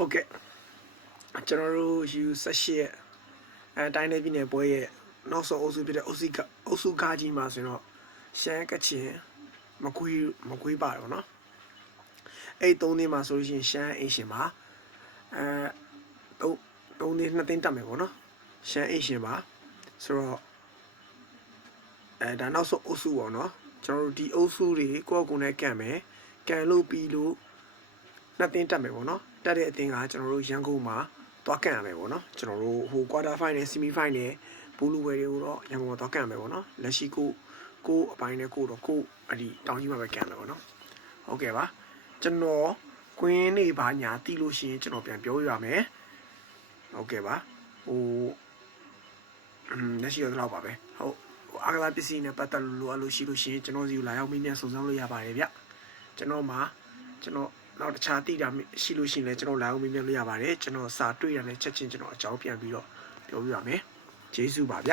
ဟုတ်ကဲ့ကျွန်တော်တို့ U18 ရဲ့အဲတိုင်းနယ်ပြည်နယ်ပွဲရဲ့နောက်ဆုံးအုပ်စုဖြစ်တဲ့အုပ်စုကအုပ်စုကားကြီးမှာဆိုတော့ရှမ်းကချင်မကွေးမကွေးပါတယ်ဗောနော်အဲ့သုံးနေမှာဆိုလို့ရှိရင်ရှမ်းအင်ရှင်မှာအဲသုံးသုံးနေနှစ်သိန်းတက်မယ်ဗောနော်ရှမ်းအင်ရှင်မှာဆိုတော့အဲဒါနောက်ဆုံးအုပ်စုဗောနော်ကျွန်တော်တို့ဒီအုပ်စုတွေကိုယ့်ကိုယ်နဲ့ကန်မယ်ကန်လို့ပြီးလို့ နှစ်သင်းတက်မယ်ပေါ့နော်တက်တဲ့အသင်းကကျွန်တော်တို့ရန်ကုန်မှာသွားကန်ရမယ်ပေါ့နော်ကျွန်တော်တို့ဟို quarter final semi final ဘူးလူဝယ်တွေကိုတော့ရန်ကုန်မှာသွားကန်ရမယ်ပေါ့နော်လက်ရှိကိုကိုအပိုင်းနဲ့ကိုတော့ကိုအဒီတောင်ကြီးမှာပဲကန်မယ်ပေါ့နော်ဟုတ်ကဲ့ပါကျွန်တော်ကွင်းနေပါညာတီးလို့ရှိရင်ကျွန်တော်ပြန်ပြောရမယ်ဟုတ်ကဲ့ပါဟိုอืมလက်ရှိတော့တော့ပါပဲဟုတ်ဟိုအားကစားပစ္စည်းနဲ့ပတ်သက်လို့လိုအပ်လို့ရှိလို့ရှိရင်ကျွန်တော်စီကိုလာရောက်မင်းမြန်စုံစမ်းလို့ရပါတယ်ဗျကျွန်တော်မှာကျွန်တော် နောက်တခြားတိတာရှိလို့ရှိရင်လည်းကျွန်တော်လာအောင်မေးမြန်းလို့ရပါတယ်ကျွန်တော်စာတွေ့ရတဲ့ချက်ချင်းကျွန်တော်အကြောင်းပြန်ပြီးတော့ပြောပြပါမယ်ကျေးဇူးပါဗျ